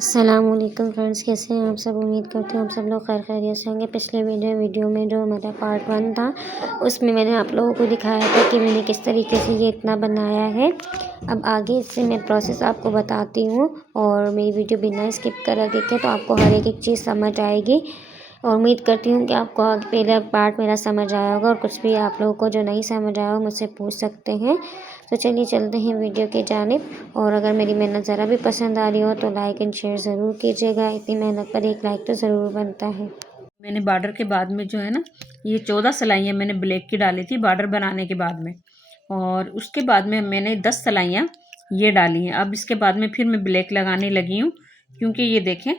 अस्सलामुअलैकुम फ्रेंड्स, कैसे हैं आप सब। उम्मीद करते हैं आप सब लोग खैर खैरियत से होंगे। पिछले वीडियो में जो हमारा पार्ट 1 था उसमें मैंने आप लोगों को दिखाया था कि मैंने किस तरीके से ये इतना बनाया है। अब आगे इससे मैं प्रोसेस आपको बताती हूँ और मेरी वीडियो बिना स्किप कर देखें तो आपको हर एक चीज़ समझ आएगी। और उम्मीद करती हूँ कि आपको पहला पार्ट मेरा समझ आया होगा और कुछ भी आप लोगों को जो नहीं समझ आया हो मुझसे पूछ सकते हैं। तो चलिए चलते हैं वीडियो की जानिब। और अगर मेरी मेहनत ज़रा भी पसंद आ रही हो तो लाइक एंड शेयर ज़रूर कीजिएगा। इतनी मेहनत पर एक लाइक तो ज़रूर बनता है। मैंने बॉर्डर के बाद में जो है ना ये 14 सिलाइयाँ मैंने ब्लैक की डाली थी बॉर्डर बनाने के बाद में, और उसके बाद में मैंने 10 सिलाइयाँ ये डाली हैं। अब इसके बाद में फिर मैं ब्लैक लगाने लगी हूँ, क्योंकि ये देखें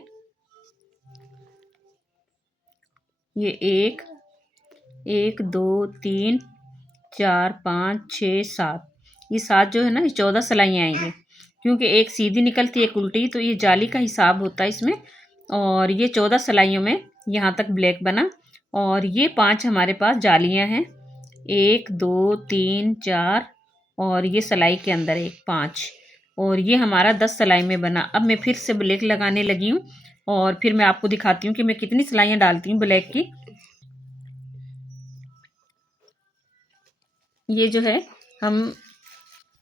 ये एक 2 3 4 5 6 7 ये 7 जो है ना ये 14 सिलाइयाँ आएंगी, क्योंकि एक सीधी निकलती एक उल्टी, तो ये जाली का हिसाब होता है इसमें। और ये 14 सिलाइयों में यहाँ तक ब्लैक बना, और ये 5 हमारे पास जालियाँ हैं, 1 2 3 4 और ये सिलाई के अंदर एक 5, और ये हमारा 10 सिलाई में बना। अब मैं फिर से ब्लैक लगाने लगी हूँ और फिर मैं आपको दिखाती हूँ कि मैं कितनी सिलाइयाँ डालती हूँ ब्लैक की। ये जो है हम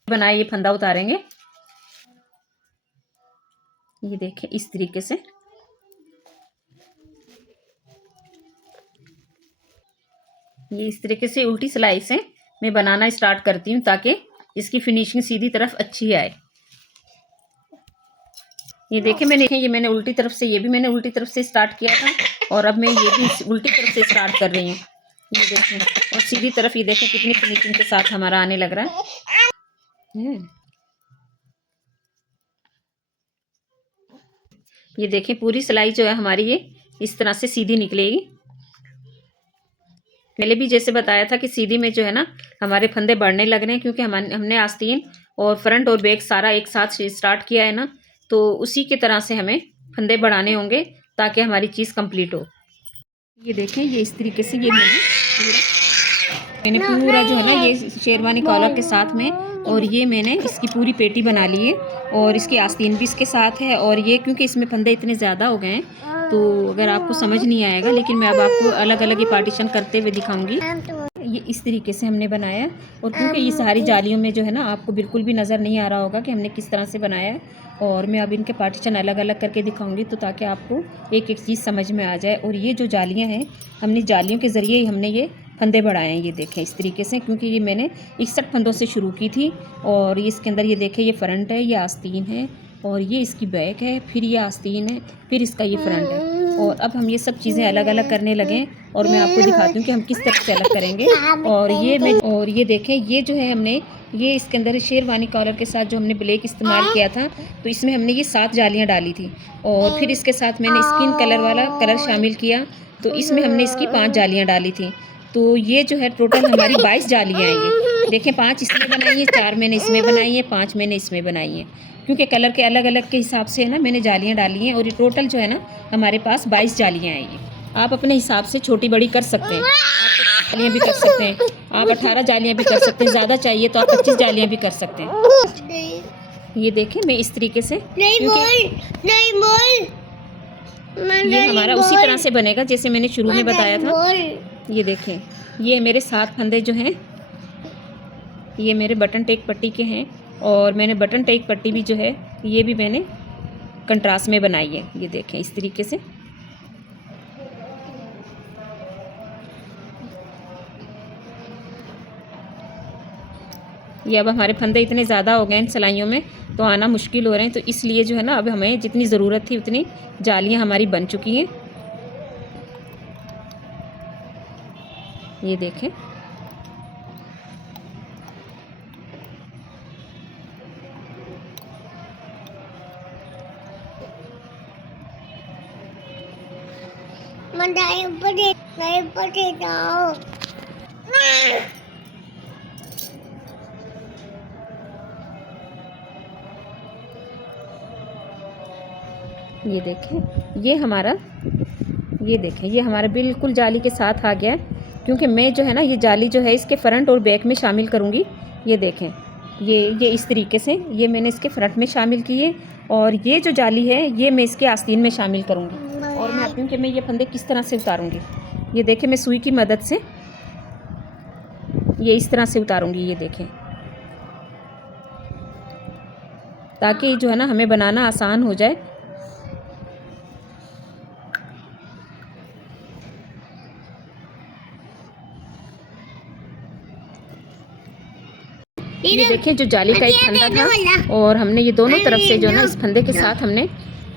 बनाए ये फंदा उतारेंगे, ये देखें इस तरीके से। ये इस तरीके से उल्टी सिलाई से मैं बनाना स्टार्ट करती हूँ ताकि इसकी फिनिशिंग सीधी तरफ अच्छी आए। ये देखें मैंने उल्टी तरफ से, ये भी मैंने उल्टी तरफ से स्टार्ट किया था और अब मैं ये भी उल्टी तरफ से स्टार्ट कर रही हूँ। ये देखें, और सीधी तरफ ये देखें कितनी फिनिशिंग के साथ हमारा आने लग रहा है। ये देखें पूरी सिलाई जो है हमारी ये इस तरह से सीधी निकलेगी। पहले भी जैसे बताया था कि सीधी में जो है ना हमारे फंदे बढ़ने लग रहे हैं, क्योंकि हमने आस्तीन और फ्रंट और बैक सारा एक साथ स्टार्ट किया है ना, तो उसी की तरह से हमें फंदे बढ़ाने होंगे ताकि हमारी चीज़ कंप्लीट हो। ये देखें ये इस तरीके से ये मैंने पूरा जो है ना ये शेरवानी कॉलर के साथ में, और ये मैंने इसकी पूरी पेटी बना ली है और इसकी आस्तीन भी इसके साथ है। और ये क्योंकि इसमें फंदे इतने ज़्यादा हो गए हैं तो अगर आपको समझ नहीं आएगा, लेकिन मैं अब आपको अलग अलग ही पार्टीशन करते हुए दिखाऊंगी। ये इस तरीके से हमने बनाया, और क्योंकि ये सारी जालियों में जो है ना आपको बिल्कुल भी नज़र नहीं आ रहा होगा कि हमने किस तरह से बनाया है, और मैं अब इनके पार्टीशन अलग अलग करके दिखाऊंगी तो ताकि आपको एक एक चीज़ समझ में आ जाए। और ये जो जालियाँ हैं हमने जालियों के ज़रिए ही हमने ये फंदे बढ़ाए हैं। ये देखें इस तरीके से, क्योंकि ये मैंने 61 फंदों से शुरू की थी, और इसके अंदर ये देखें ये फ्रंट है, ये आस्तीन है, और ये इसकी बैक है, फिर ये आस्तीन है, फिर इसका ये फ्रंट है। और अब हम ये सब चीज़ें अलग अलग करने लगे, और मैं आपको दिखाती हूँ कि हम किस तरह से अलग करेंगे। और ये देखें ये जो है हमने ये इसके अंदर शेरवानी कॉलर के साथ जो हमने ब्लैक इस्तेमाल किया था, तो इसमें हमने ये 7 जालियाँ डाली थी, और फिर इसके साथ मैंने स्किन कलर वाला कलर शामिल किया, तो इसमें हमने इसकी 5 जालियाँ डाली थी। तो ये जो है टोटल हमारी 22 जालियाँ हैं। ये देखें 5 इसमें बनाई हैं, 4 मैंने इसमें बनाई हैं, 5 मैंने इसमें बनाई हैं, क्योंकि कलर के अलग अलग के हिसाब से है ना मैंने जालियाँ डाली हैं। और ये टोटल जो है ना हमारे पास 22 जालियाँ हैं। ये आप अपने हिसाब से छोटी बड़ी कर सकते हैं, जालियाँ भी कर सकते हैं, आप 18 जालियाँ भी कर सकते हैं, ज़्यादा चाहिए तो आप 25 जालियाँ भी कर सकते हैं। ये देखें मैं इस तरीके से, ये हमारा उसी तरह से बनेगा जैसे मैंने शुरू में बताया था। ये देखें ये मेरे 7 फंदे जो हैं ये मेरे बटन टेक पट्टी के हैं, और मैंने बटन टेक पट्टी भी जो है ये भी मैंने कंट्रास्ट में बनाई है। ये देखें इस तरीके से। ये अब हमारे फंदे इतने ज़्यादा हो गए इन सिलाइयों में तो आना मुश्किल हो रहे हैं, तो इसलिए जो है ना अब हमें जितनी ज़रूरत थी उतनी जालियाँ हमारी बन चुकी हैं। ये देखें ये देखें ये देखें ये हमारा बिल्कुल जाली के साथ आ गया है, क्योंकि मैं जो है ना ये जाली जो है इसके फ्रंट और बैक में शामिल करूँगी। ये देखें ये इस तरीके से ये मैंने इसके फ्रंट में शामिल की है, और ये जो जाली है ये मैं इसके आस्तीन में शामिल करूँगी और मैं आपकी हूँ कि मैं ये फंदे किस तरह से उतारूँगी। ये देखें मैं सुई की मदद से ये इस तरह से उतारूँगी, ये देखें, ताकि जो है ना हमें बनाना आसान हो जाए। ये देखिए जो जाली का एक फंदा था और हमने ये दोनों तरफ से जो है ना इस फंदे के साथ हमने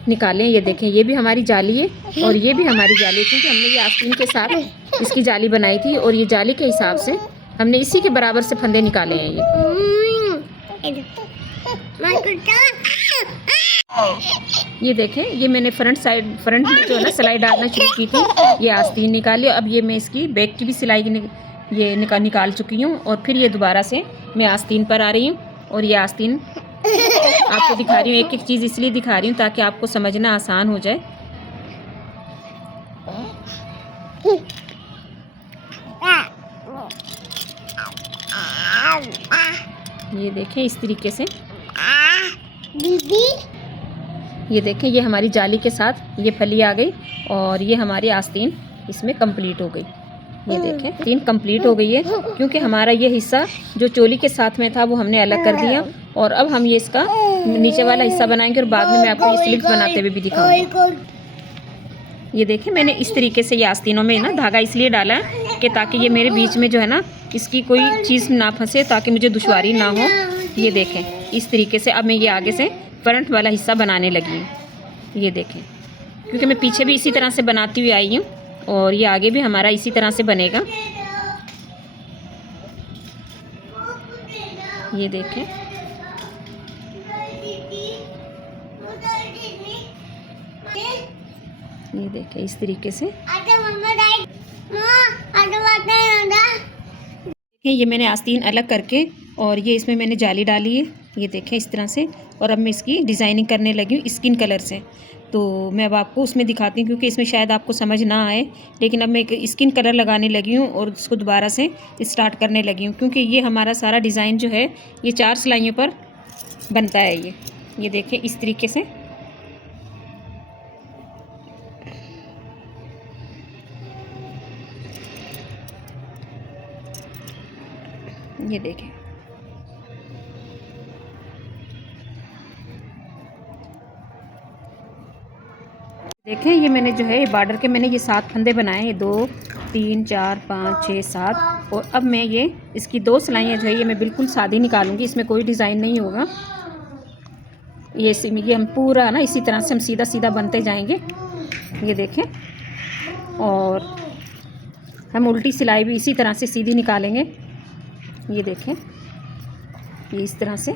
निकाले हैं। ये देखें ये भी हमारी जाली है और ये भी हमारी जाली है, क्योंकि हमने ये आस्तीन के साथ इसकी जाली बनाई थी और ये जाली के हिसाब से हमने इसी के बराबर से फंदे निकाले हैं। ये देखें ये मैंने फ्रंट में जो है ना सिलाई डालना शुरू की थी, ये आस्तीन निकाली। अब ये मैं इसकी बैक की भी सिलाई ये निकाल चुकी हूँ और फिर ये दोबारा से मैं आस्तीन पर आ रही हूँ और ये आस्तीन आपको दिखा रही हूँ। एक एक चीज़ इसलिए दिखा रही हूँ ताकि आपको समझना आसान हो जाए। ये देखें इस तरीके से ये देखें ये हमारी जाली के साथ ये फली आ गई और ये हमारी आस्तीन इसमें कंप्लीट हो गई। ये देखें आस्तीन कंप्लीट हो गई है, क्योंकि हमारा ये हिस्सा जो चोली के साथ में था वो हमने अलग कर दिया और अब हम ये इसका नीचे वाला हिस्सा बनाएंगे और बाद में मैं आपको ये स्लिट्स बनाते हुए भी दिखाऊंगी। ये देखें मैंने इस तरीके से ये आस्तीनों में ना धागा इसलिए डाला है कि ताकि ये मेरे बीच में जो है ना इसकी कोई चीज़ ना फंसे, ताकि मुझे दुश्वारी ना हो। ये देखें इस तरीके से अब मैं ये आगे से फ्रंट वाला हिस्सा बनाने लगी हूँ। ये देखें क्योंकि मैं पीछे भी इसी तरह से बनाती हुई आई हूँ और ये आगे भी हमारा इसी तरह से बनेगा। ये देखें ये देखें इस तरीके से ये मैंने आस्तीन अलग करके और ये इसमें मैंने जाली डाली है। ये देखें इस तरह से और अब मैं इसकी डिज़ाइनिंग करने लगी हूँ स्किन कलर से। तो मैं अब आपको उसमें दिखाती हूँ क्योंकि इसमें शायद आपको समझ ना आए, लेकिन अब मैं एक स्किन कलर लगाने लगी हूँ और उसको दोबारा से स्टार्ट करने लगी हूँ, क्योंकि ये हमारा सारा डिज़ाइन जो है ये 4 सिलाइयों पर बनता है। ये देखें इस तरीके से ये देखें ये मैंने जो है ये बॉर्डर के मैंने ये 7 फंदे बनाए हैं, 2 3 4 5 6 7 और अब मैं ये इसकी 2 सिलाइयाँ जो है ये मैं बिल्कुल सादी निकालूंगी, इसमें कोई डिज़ाइन नहीं होगा। ये हम पूरा ना इसी तरह से हम सीधा सीधा बनते जाएंगे। ये देखें और हम उल्टी सिलाई भी इसी तरह से सीधी निकालेंगे। ये देखें ये इस तरह से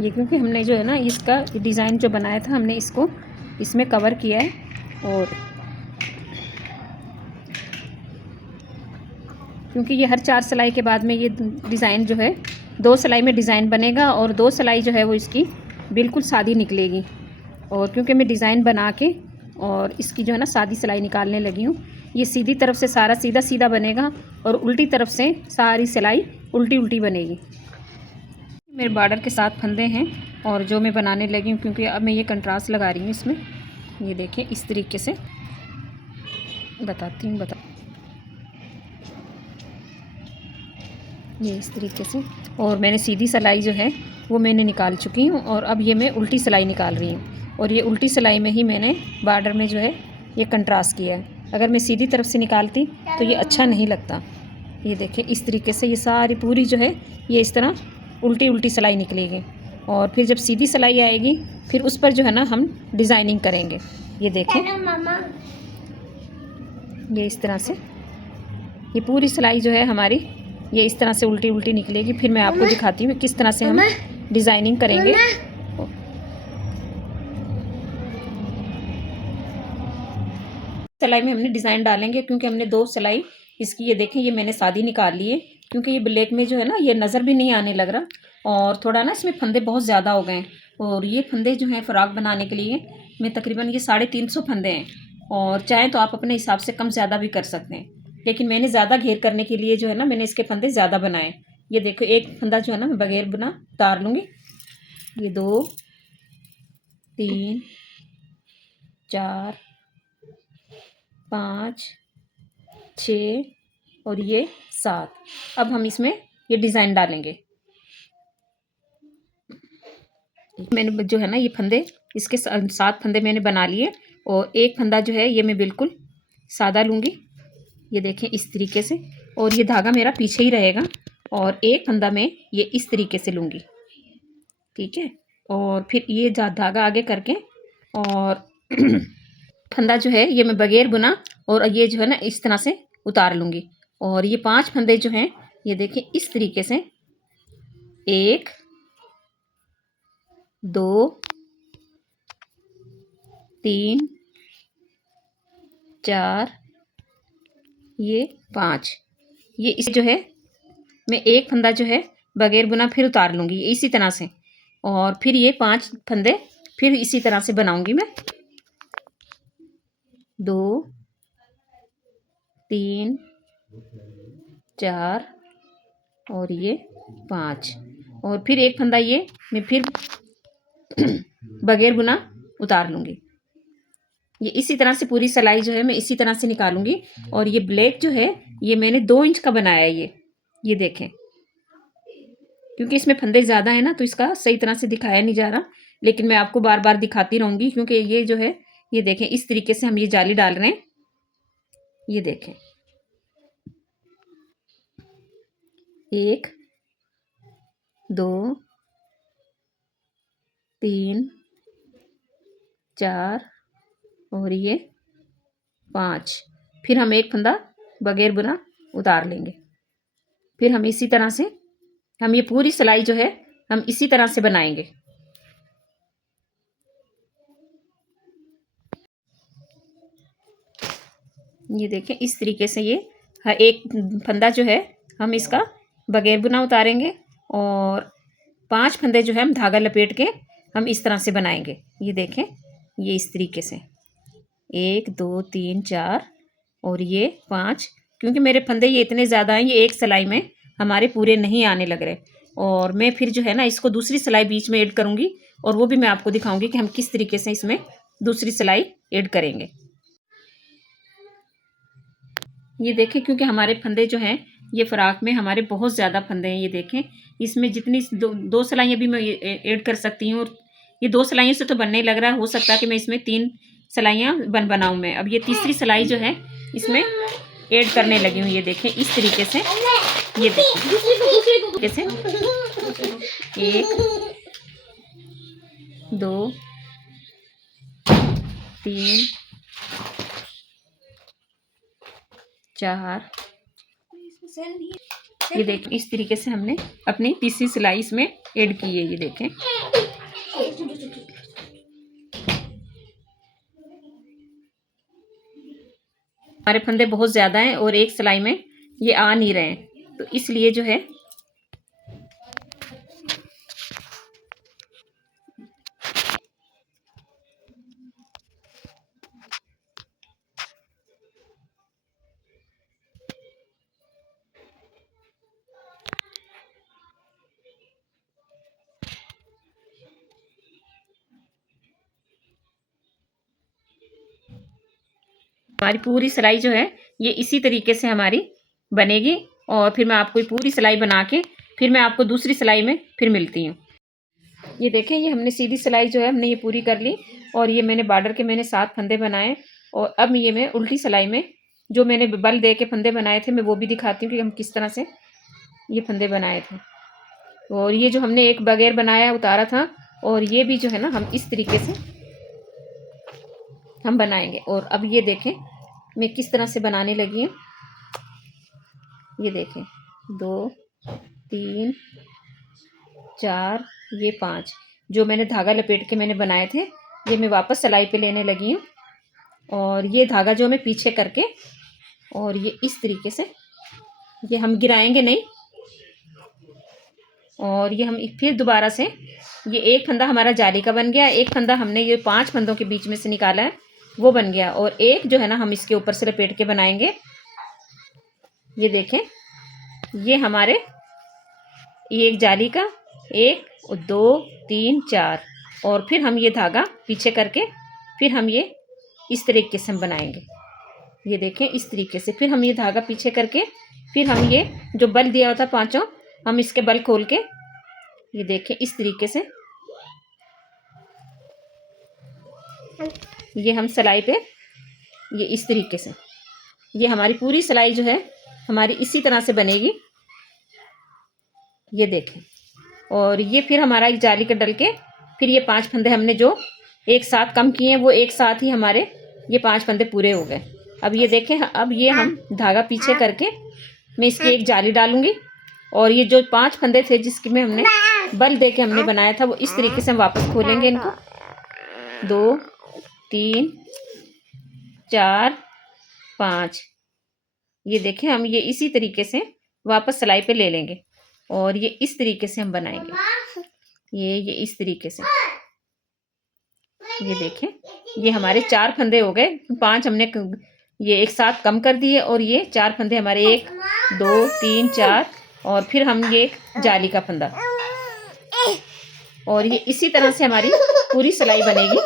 ये क्योंकि हमने जो है ना इसका डिज़ाइन जो बनाया था हमने इसको इसमें कवर किया है और क्योंकि ये हर 4 सिलाई के बाद में ये डिज़ाइन जो है 2 सिलाई में डिज़ाइन बनेगा और 2 सिलाई जो है वो इसकी बिल्कुल सादी निकलेगी। और क्योंकि मैं डिज़ाइन बना के और इसकी जो है ना सादी सिलाई निकालने लगी हूँ, ये सीधी तरफ से सारा सीधा सीधा बनेगा और उल्टी तरफ से सारी सिलाई उल्टी उल्टी बनेगी। मेरे बॉर्डर के 7 फंदे हैं और जो मैं बनाने लगी हूँ क्योंकि अब मैं ये कंट्रास्ट लगा रही हूँ इसमें। ये देखें इस तरीके से बताती हूँ ये इस तरीके से और मैंने सीधी सिलाई जो है वो मैंने निकाल चुकी हूँ और अब ये मैं उल्टी सिलाई निकाल रही हूँ और ये उल्टी सिलाई में ही मैंने बॉर्डर में जो है ये कंट्रास्ट किया है। अगर मैं सीधी तरफ से निकालती तो ये अच्छा नहीं लगता। ये देखें इस तरीके से ये सारी पूरी जो है ये इस तरह उल्टी उल्टी सिलाई निकलेगी और फिर जब सीधी सिलाई आएगी फिर उस पर जो है ना हम डिज़ाइनिंग करेंगे। ये देखें ये इस तरह से ये पूरी सिलाई जो है हमारी ये इस तरह से उल्टी उल्टी निकलेगी। फिर मैं आपको दिखाती हूँ किस तरह से हम डिज़ाइनिंग करेंगे। सिलाई में हमने डिज़ाइन डालेंगे क्योंकि हमने 2 सिलाई इसकी ये देखें ये मैंने सादी निकाल ली है क्योंकि ये ब्लैक में जो है ना ये नज़र भी नहीं आने लग रहा और थोड़ा ना इसमें फंदे बहुत ज़्यादा हो गए और ये फंदे जो हैं फ़्रॉक बनाने के लिए मैं तकरीबन ये 350 फंदे हैं और चाहे तो आप अपने हिसाब से कम ज़्यादा भी कर सकते हैं। लेकिन मैंने ज़्यादा घेर करने के लिए जो है ना मैंने इसके फंदे ज़्यादा बनाए। ये देखो एक फंदा जो है ना मैं बगैर बुना उतार लूँगी। ये 2 3 4 5 6 और ये 7। अब हम इसमें ये डिज़ाइन डालेंगे। मैंने जो है ना ये फंदे इसके 7 फंदे मैंने बना लिए और एक फंदा जो है ये मैं बिल्कुल सादा लूँगी। ये देखें इस तरीके से, और ये धागा मेरा पीछे ही रहेगा और एक फंदा मैं ये इस तरीके से लूँगी, ठीक है। और फिर ये धागा आगे करके और फंदा जो है ये मैं बगैर बुना और ये जो है ना इस तरह से उतार लूँगी। और ये 5 फंदे जो हैं ये देखें इस तरीके से 1 2 3 4 ये 5, ये इस जो है मैं एक फंदा जो है बगैर बुना फिर उतार लूँगी इसी तरह से, और फिर ये 5 फंदे फिर इसी तरह से बनाऊँगी मैं। 2 3 4 और ये 5, और फिर एक फंदा ये मैं फिर बगैर बुना उतार लूँगी। ये इसी तरह से पूरी सिलाई जो है मैं इसी तरह से निकालूंगी। और ये ब्लैक जो है ये मैंने 2 इंच का बनाया है। ये देखें, क्योंकि इसमें फंदे ज़्यादा है ना तो इसका सही तरह से दिखाया नहीं जा रहा, लेकिन मैं आपको बार बार दिखाती रहूँगी क्योंकि ये जो है ये देखें इस तरीके से हम ये जाली डाल रहे हैं। ये देखें 1 2 3 4 और ये 5, फिर हम एक फंदा बगैर बुना उतार लेंगे। फिर हम इसी तरह से हम ये पूरी सिलाई जो है हम इसी तरह से बनाएंगे। ये देखें इस तरीके से ये एक फंदा जो है हम इसका बगैर बुना उतारेंगे और 5 फंदे जो है हम धागा लपेट के हम इस तरह से बनाएंगे। ये देखें ये इस तरीके से 1 2 3 4 और ये 5, क्योंकि मेरे फंदे ये इतने ज़्यादा हैं ये एक सिलाई में हमारे पूरे नहीं आने लग रहे। और मैं फिर जो है ना इसको दूसरी सिलाई बीच में ऐड करूँगी और वो भी मैं आपको दिखाऊंगी कि हम किस तरीके से इसमें दूसरी सिलाई ऐड करेंगे। ये देखें क्योंकि हमारे फंदे जो हैं ये फ़्रॉक में हमारे बहुत ज़्यादा फंदे हैं। ये देखें इसमें जितनी दो सिलाइयाँ भी मैं ऐड कर सकती हूँ, और ये 2 सिलाइयों से तो बनने लग रहा है। हो सकता है कि मैं इसमें 3 सिलाइयाँ बनाऊँ मैं। अब ये तीसरी सिलाई जो है इसमें ऐड करने लगी हूँ। ये देखें इस तरीके से, ये देखें कैसे 1 2 3 4, ये देखें इस तरीके से हमने अपनी तीसरी सिलाई इसमें ऐड की है। ये देखें हमारे फंदे बहुत ज़्यादा हैं और एक सिलाई में ये आ नहीं रहे हैं, तो इसलिए जो है हमारी पूरी सिलाई जो है ये इसी तरीके से हमारी बनेगी। और फिर मैं आपको पूरी सिलाई बना के फिर मैं आपको दूसरी सिलाई में फिर मिलती हूँ। ये देखें ये हमने सीधी सिलाई जो है हमने ये पूरी कर ली, और ये मैंने बॉर्डर के मैंने 7 फंदे बनाए। और अब ये मैं उल्टी सिलाई में जो मैंने बल दे के फंदे बनाए थे मैं वो भी दिखाती हूँ कि हम किस तरह से ये फंदे बनाए थे। और ये जो हमने एक बगैर बनाया उतारा था, और ये भी जो है ना हम इस तरीके से हम बनाएंगे। और अब ये देखें मैं किस तरह से बनाने लगी हूँ। ये देखें 2 3 4 ये 5 जो मैंने धागा लपेट के मैंने बनाए थे ये मैं वापस सिलाई पे लेने लगी हूँ। और ये धागा जो मैं पीछे करके और ये इस तरीके से ये हम गिराएंगे नहीं, और ये हम फिर दोबारा से ये एक फंदा हमारा जाली का बन गया, एक फंदा हमने ये 5 फंदों के बीच में से निकाला है वो बन गया, और एक जो है ना हम इसके ऊपर से लपेट के बनाएंगे। ये देखें, ये हमारे ये एक जाली का 1 2 3 4 और फिर हम ये धागा पीछे करके फिर हम ये इस तरीके से हम बनाएंगे। ये देखें इस तरीके से फिर हम ये धागा पीछे करके फिर हम ये जो बल दिया हुआ था 5 हम इसके बल खोल के ये देखें इस तरीके से ये हम सिलाई पे ये इस तरीके से ये हमारी पूरी सिलाई जो है हमारी इसी तरह से बनेगी। ये देखें और ये फिर हमारा एक जाली के डल के फिर ये 5 फंदे हमने जो एक साथ कम किए हैं वो एक साथ ही हमारे ये 5 फंदे पूरे हो गए। अब ये देखें, अब ये हम धागा पीछे करके मैं इसकी एक जाली डालूंगी और ये जो 5 फंदे थे जिसकी में हमने बल दे के हमने बनाया था वो इस तरीके से हम वापस खोलेंगे इनको 2 3 4 5। ये देखें हम ये इसी तरीके से वापस सिलाई पे ले लेंगे और ये इस तरीके से हम बनाएंगे। ये इस तरीके से ये देखें ये हमारे 4 फंदे हो गए। 5 हमने ये एक साथ कम कर दिए और ये 4 फंदे हमारे 1 2 3 4 और फिर हम ये जाली का फंदा और ये इसी तरह से हमारी पूरी सिलाई बनेगी।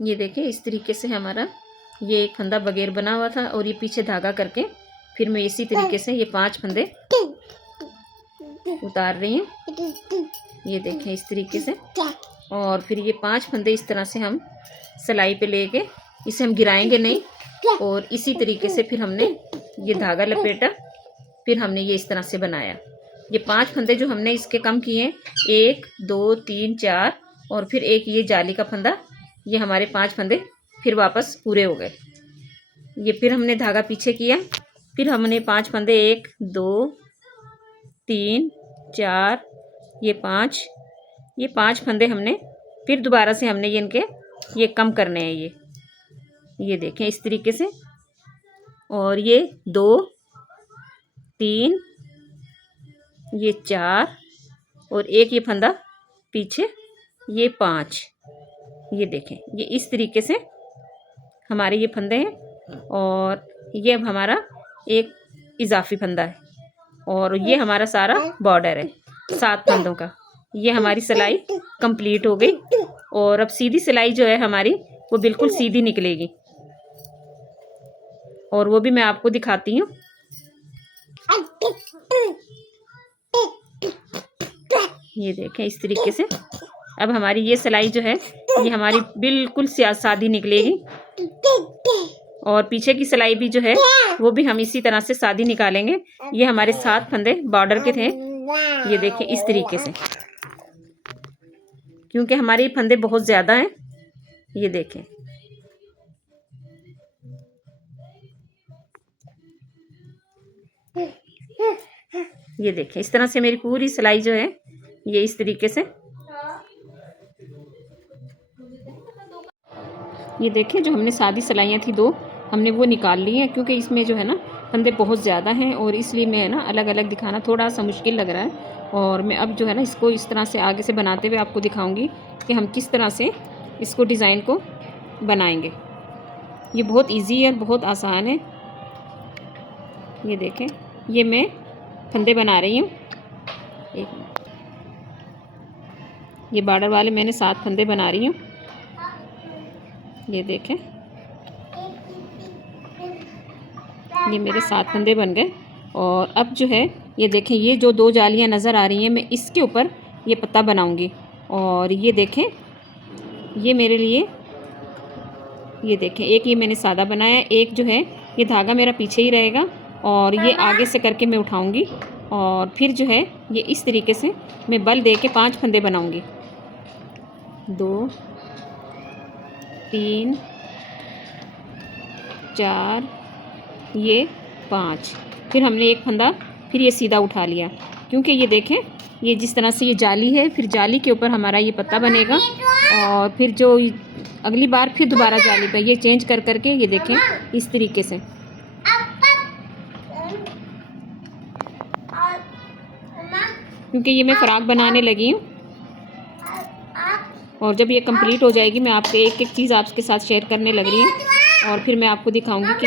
ये देखिए इस तरीके से हमारा ये एक फंदा बगैर बना हुआ था और ये पीछे धागा करके फिर मैं इसी तरीके से ये 5 फंदे उतार रही हूँ। ये देखें इस तरीके से और फिर ये 5 फंदे इस तरह से हम सिलाई पे लेके इसे हम गिराएंगे नहीं और इसी तरीके से फिर हमने ये धागा लपेटा फिर हमने ये इस तरह से बनाया। ये 5 फंदे जो हमने इसके कम किए 1 2 3 4 और फिर एक ये जाली का फंदा ये हमारे 5 फंदे फिर वापस पूरे हो गए। ये फिर हमने धागा पीछे किया फिर हमने 5 फंदे 1 2 3 4 ये 5 फंदे हमने फिर दोबारा से हमने ये इनके ये कम करने हैं। ये देखें इस तरीके से और ये 2 3 ये 4 और एक ये फंदा पीछे ये 5। ये देखें ये इस तरीके से हमारे ये फंदे हैं और ये अब हमारा एक इजाफी फंदा है और ये हमारा सारा बॉर्डर है 7 फंदों का। ये हमारी सिलाई कंप्लीट हो गई और अब सीधी सिलाई जो है हमारी वो बिल्कुल सीधी निकलेगी और वो भी मैं आपको दिखाती हूँ। ये देखें इस तरीके से अब हमारी ये सिलाई जो है ये हमारी बिल्कुल सादी निकलेगी और पीछे की सिलाई भी जो है वो भी हम इसी तरह से सादी निकालेंगे। ये हमारे 7 फंदे बॉर्डर के थे। ये देखिए इस तरीके से क्योंकि हमारे फंदे बहुत ज़्यादा हैं। ये देखें ये देखें इस तरह से मेरी पूरी सिलाई जो है ये इस तरीके से ये देखें जो हमने सादी सिलाइयाँ थी 2 हमने वो निकाल ली हैं क्योंकि इसमें जो है ना फंदे बहुत ज़्यादा हैं और इसलिए मैं ना अलग अलग दिखाना थोड़ा सा मुश्किल लग रहा है। और मैं अब जो है ना इसको इस तरह से आगे से बनाते हुए आपको दिखाऊंगी कि हम किस तरह से इसको डिज़ाइन को बनाएंगे। ये बहुत इजी है, बहुत आसान है। ये देखें ये मैं फंदे बना रही हूँ। ये बॉर्डर वाले मैंने 7 फंदे बना रही हूँ। ये देखें ये मेरे 7 फंदे बन गए और अब जो है ये देखें ये जो 2 जालियाँ नज़र आ रही हैं मैं इसके ऊपर ये पत्ता बनाऊंगी। और ये देखें ये मेरे लिए ये देखें एक ये मैंने सादा बनाया, एक जो है ये धागा मेरा पीछे ही रहेगा और ये आगे से करके मैं उठाऊंगी और फिर जो है ये इस तरीके से मैं बल दे के 5 फंदे बनाऊंगी। 2 3 4 ये 5 फिर हमने एक फंदा फिर ये सीधा उठा लिया क्योंकि ये देखें ये जिस तरह से ये जाली है फिर जाली के ऊपर हमारा ये पत्ता बनेगा और फिर जो अगली बार फिर दोबारा जाली पे ये चेंज कर करके ये देखें इस तरीके से क्योंकि ये मैं फ़्रॉक बनाने लगी हूँ और जब ये कंप्लीट हो जाएगी मैं आपको एक एक चीज़ आपके साथ शेयर करने लग रही हूँ और फिर मैं आपको दिखाऊंगी कि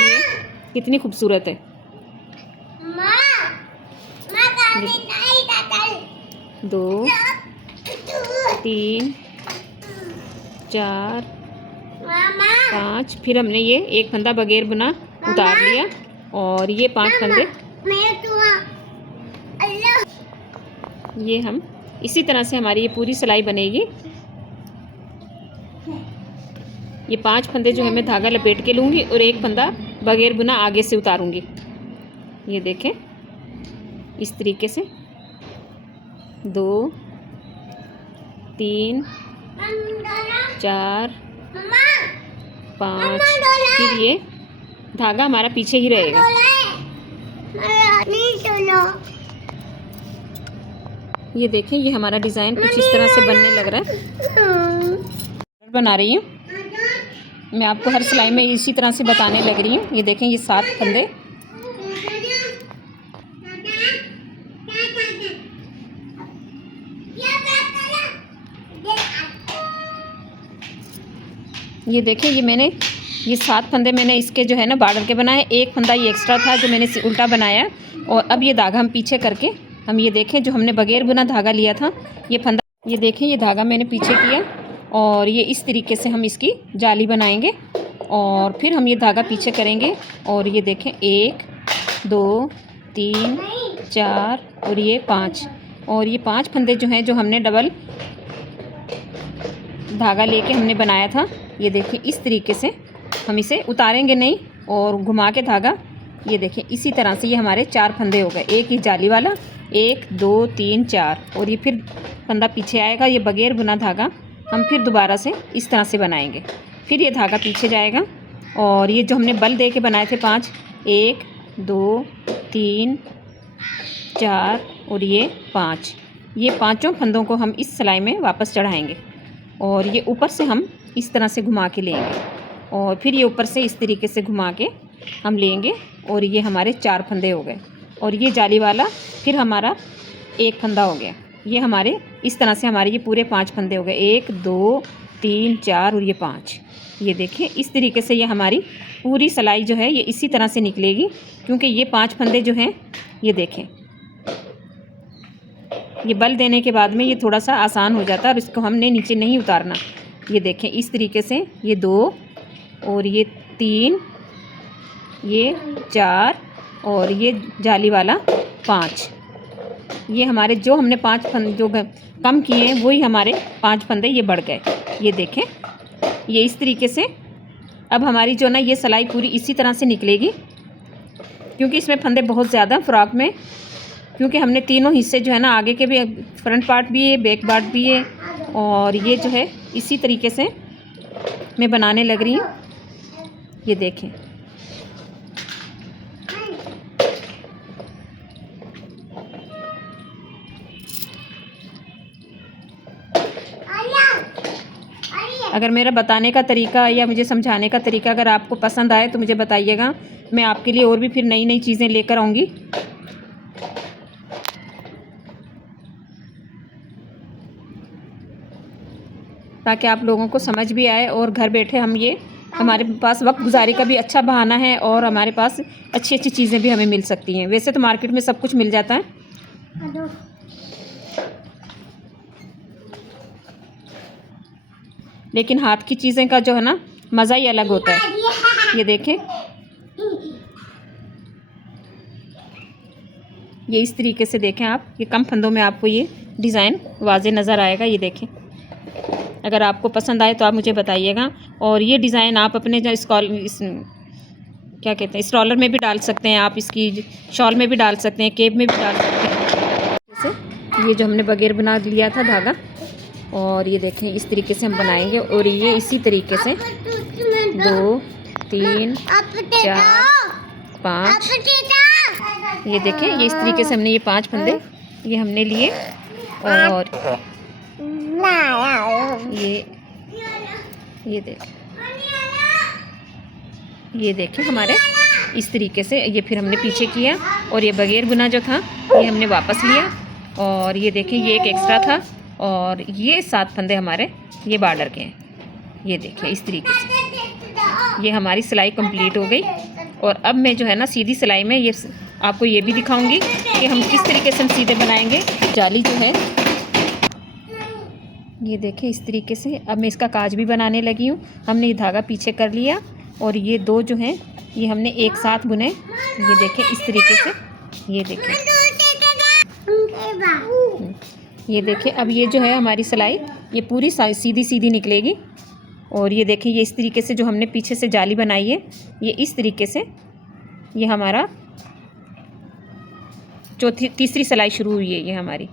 ये कितनी खूबसूरत है। दो, 3, 4, 5, फिर हमने ये एक फंदा बगैर बुना उतार लिया और ये 5 फंदे ये हम इसी तरह से हमारी ये पूरी सिलाई बनेगी। ये 5 फंदे जो है मैं धागा लपेट के लूँगी और एक फंदा बगैर बुना आगे से उतारूँगी। ये देखें इस तरीके से 2, 3, 4, 5, फिर ये धागा हमारा पीछे ही रहेगा। ये देखें ये हमारा डिज़ाइन कुछ इस तरह से बनने लग रहा है। बना रही हूँ मैं, आपको हर सिलाई में इसी तरह से बताने लग रही हूँ। ये देखें ये 7 फंदे ये देखें ये 7 फंदे मैंने इसके जो है ना बॉर्डर के बनाए। एक फंदा ये एक्स्ट्रा था जो मैंने उल्टा बनाया और अब ये धागा हम पीछे करके हम ये देखें जो हमने बगैर बुना धागा लिया था ये फंदा, ये देखें ये धागा मैंने पीछे किया और ये इस तरीके से हम इसकी जाली बनाएंगे और फिर हम ये धागा पीछे करेंगे और ये देखें 1, 2, 3, 4 और ये 5 और ये 5 फंदे जो हैं जो हमने डबल धागा लेके हमने बनाया था। ये देखें इस तरीके से हम इसे उतारेंगे नहीं और घुमा के धागा ये देखें इसी तरह से ये हमारे 4 फंदे हो गए। एक ही जाली वाला 1, 2, 3, 4 और ये फिर फंदा पीछे आएगा। ये बगैर बुना धागा हम फिर दोबारा से इस तरह से बनाएंगे, फिर ये धागा पीछे जाएगा और ये जो हमने बल दे के बनाए थे 5, 1, 2, 3, 4 और ये 5, ये 5 फंदों को हम इस सिलाई में वापस चढ़ाएंगे और ये ऊपर से हम इस तरह से घुमा के लेंगे और फिर ये ऊपर से इस तरीके से घुमा के हम लेंगे और ये हमारे 4 फंदे हो गए और ये जाली वाला फिर हमारा एक फंदा हो गया। ये हमारे इस तरह से हमारे ये पूरे 5 फंदे हो गए, 1, 2, 3, 4 और ये 5। ये देखें इस तरीके से ये हमारी पूरी सिलाई जो है ये इसी तरह से निकलेगी क्योंकि ये 5 फंदे जो हैं ये देखें ये बल देने के बाद में ये थोड़ा सा आसान हो जाता है और इसको हमने नीचे नहीं उतारना। ये देखें इस तरीके से ये 2 और ये 3, ये 4 और ये जाली वाला 5, ये हमारे जो हमने 5 फंदे जो कम किए हैं वही हमारे 5 फंदे ये बढ़ गए। ये देखें ये इस तरीके से अब हमारी जो ना ये सिलाई पूरी इसी तरह से निकलेगी क्योंकि इसमें फंदे बहुत ज़्यादा फ्रॉक में, क्योंकि हमने तीनों हिस्से जो है ना आगे के भी फ्रंट पार्ट भी है बैक पार्ट भी है और ये जो है इसी तरीके से मैं बनाने लग रही हूँ। ये देखें अगर मेरा बताने का तरीका या मुझे समझाने का तरीका अगर आपको पसंद आए तो मुझे बताइएगा, मैं आपके लिए और भी फिर नई नई चीज़ें लेकर आऊँगी। ताकि आप लोगों को समझ भी आए और घर बैठे हम ये हमारे पास वक्त गुजारी का भी अच्छा बहाना है और हमारे पास अच्छी अच्छी चीज़ें भी हमें मिल सकती हैं। वैसे तो मार्केट में सब कुछ मिल जाता है, लेकिन हाथ की चीज़ें का जो है ना मज़ा ही अलग होता है। ये देखें ये इस तरीके से देखें आप, ये कम फंदों में आपको ये डिज़ाइन वाज़े नज़र आएगा। ये देखें अगर आपको पसंद आए तो आप मुझे बताइएगा और ये डिज़ाइन आप अपने जो क्या कहते हैं स्टॉलर में भी डाल सकते हैं, आप इसकी शॉल में भी डाल सकते हैं, केप में भी डाल सकते हैं। जैसे ये जो हमने बगैर बना लिया था धागा और ये देखें इस तरीके से हम बनाएंगे और ये इसी तरीके से 2, 3, 4, 5 ये देखें ये इस तरीके से हमने ये 5 फंदे ये हमने लिए और ये देखें हमारे इस तरीके से ये फिर हमने पीछे किया और ये बगैर बुना जो था ये हमने वापस लिया और ये देखें ये एक एक्स्ट्रा था और ये 7 फंदे हमारे ये बॉर्डर के हैं। ये देखें इस तरीके से ये हमारी सिलाई कंप्लीट हो गई और अब मैं जो है ना सीधी सिलाई में ये आपको ये भी दिखाऊंगी कि हम किस तरीके से हम सीधे बनाएंगे। जाली जो है ये देखें इस तरीके से। अब मैं इसका काज भी बनाने लगी हूँ। हमने ये धागा पीछे कर लिया और ये दो जो हैं ये हमने एक साथ बुने। ये देखें इस तरीके से, ये देखें, ये देखें। अब ये जो है हमारी सिलाई ये पूरी सीधी सीधी निकलेगी। और ये देखें ये इस तरीके से जो हमने पीछे से जाली बनाई है ये इस तरीके से ये हमारा तीसरी सिलाई शुरू हुई है ये हमारी।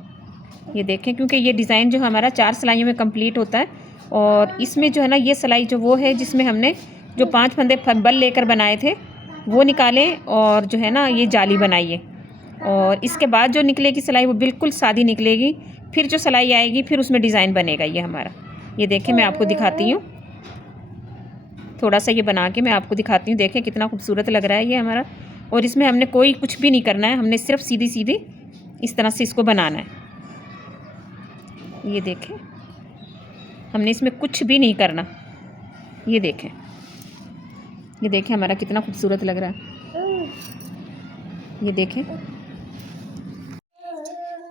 ये देखें क्योंकि ये डिज़ाइन जो हमारा 4 सिलाइयों में कंप्लीट होता है। और इसमें जो है ना ये सिलाई जो वो है जिसमें हमने जो 5 फंदे बल लेकर बनाए थे वो निकाले और जो है ना ये जाली बनाई है। और इसके बाद जो निकलेगी सिलाई वो बिल्कुल सादी निकलेगी। फिर जो सिलाई आएगी फिर उसमें डिज़ाइन बनेगा ये हमारा। ये देखें मैं आपको दिखाती हूँ, थोड़ा सा ये बना के मैं आपको दिखाती हूँ। देखें कितना खूबसूरत लग रहा है ये हमारा। और इसमें हमने कोई कुछ भी नहीं करना है, हमने सिर्फ सीधी सीधी इस तरह से इसको बनाना है। ये देखें हमने इसमें कुछ भी नहीं करना। ये देखें, ये देखें हमारा कितना खूबसूरत लग रहा है। ये देखें,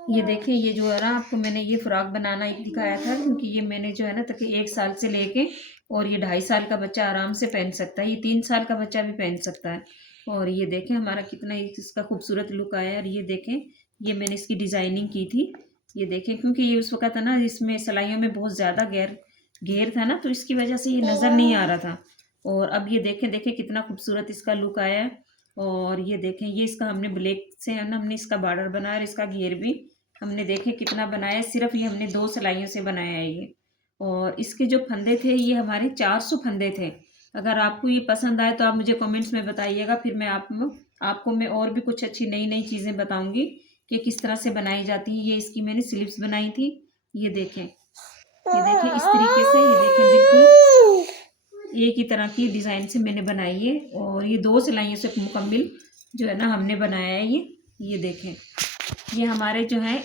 ये देखें ये जो है ना आपको मैंने ये फ़्रॉक बनाना एक दिखाया था क्योंकि ये मैंने जो है ना ताकि 1 साल से लेके और ये 2.5 साल का बच्चा आराम से पहन सकता है, ये 3 साल का बच्चा भी पहन सकता है। और ये देखें हमारा कितना इसका खूबसूरत लुक आया है। और ये देखें ये मैंने इसकी डिज़ाइनिंग की थी। ये देखें क्योंकि ये उस वक्त है ना इसमें सिलाइयों में बहुत ज़्यादा घेर था ना तो इसकी वजह से ये नज़र नहीं आ रहा था। और अब ये देखें कितना खूबसूरत इसका लुक आया है। और ये देखें ये इसका हमने ब्लैक से है ना हमने इसका बॉर्डर बनाया और इसका घेर भी हमने देखे कितना बनाया है। सिर्फ ये हमने 2 सिलाइयों से बनाया है ये। और इसके जो फंदे थे ये हमारे 400 फंदे थे। अगर आपको ये पसंद आए तो आप मुझे कमेंट्स में बताइएगा, फिर मैं आपको मैं और भी कुछ अच्छी नई नई चीज़ें बताऊंगी कि किस तरह से बनाई जाती है। ये इसकी मैंने स्लीव्स बनाई थी। ये देखें इस तरीके से, ये देखें बिल्कुल एक ही तरह की डिज़ाइन से मैंने बनाई है। और ये 2 सिलाइयों से मुकम्मल जो है ना हमने बनाया है ये देखें ये हमारे जो है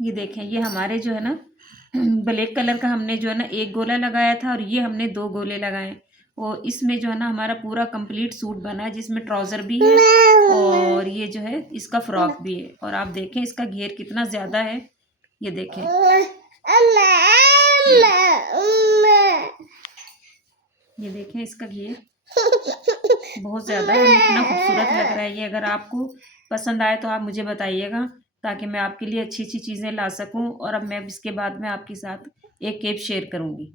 ये देखें ये हमारे जो है ना ब्लैक कलर का हमने जो है ना 1 गोला लगाया था और ये हमने 2 गोले लगाए। और इसमें जो है ना हमारा पूरा कंप्लीट सूट बना है जिसमें ट्राउज़र भी है और ये जो है इसका फ्रॉक भी है। और आप देखें इसका घेर कितना ज़्यादा है। ये देखें ये देखें इसका घेर बहुत ज़्यादा है, इतना खूबसूरत लग रहा है ये। अगर आपको पसंद आए तो आप मुझे बताइएगा ताकि मैं आपके लिए अच्छी अच्छी चीज़ें ला सकूं। और अब मैं इसके बाद में आपके साथ एक केप शेयर करूंगी।